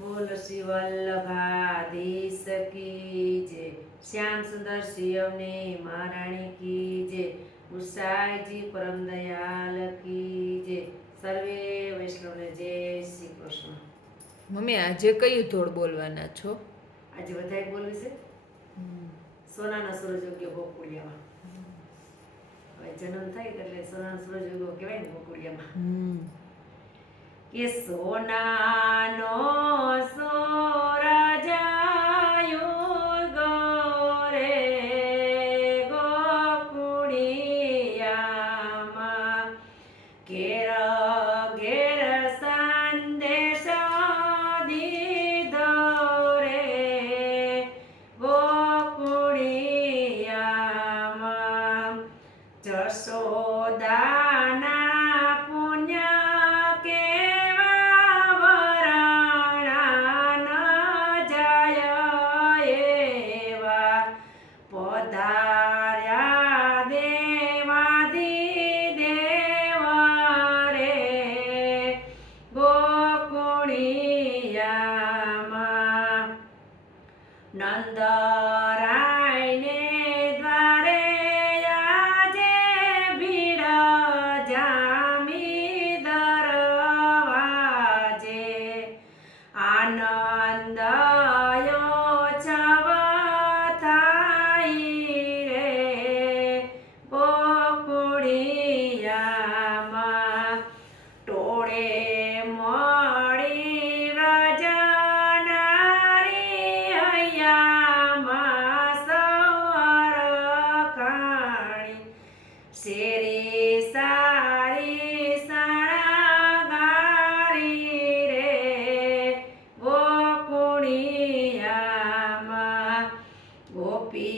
બોલ શ્રી વલ્લભાધીશ કી જય. શ્યામ સુંદર શિવની મહારાણી કી જય. ઉષાજી પરમ દયાલ કી જય. સર્વે વૈષ્ણવને જય શ્રી કૃષ્ણ. મમ્મી આજે કયું ધોળ બોલવાના છો? આજે બધાએ બોલવી છે? સોનાના સૂરજ ઉગ્યો ગોકુળિયામાં હવે જન્મ થાય એટલે સોનાના સૂરજ ઉગ્યો કહેવાય ને ગોકુળિયામાં. કે સોનાનો સૂરજ ઉગ્યો રે ગોકુળિયામાં. ઘેર ઘેર સંદેશ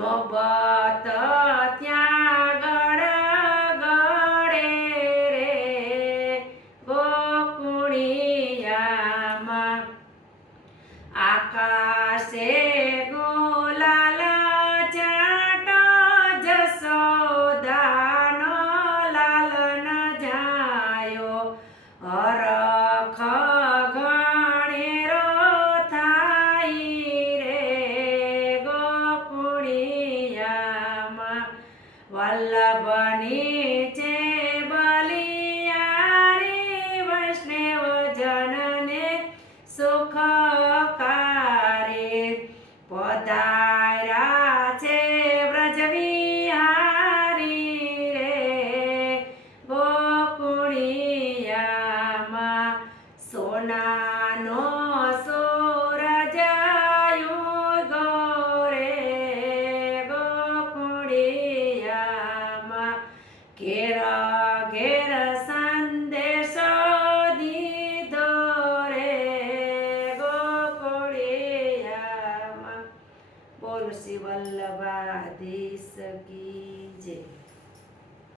નોબત ત્યાં ગળ ગળે રે ગોકુણિયામાં આકાશે ઘેર ઘેર સંદેશો દીધો રે ગોકુળિયામાં બોલ શિવલ્લભા દીશ કી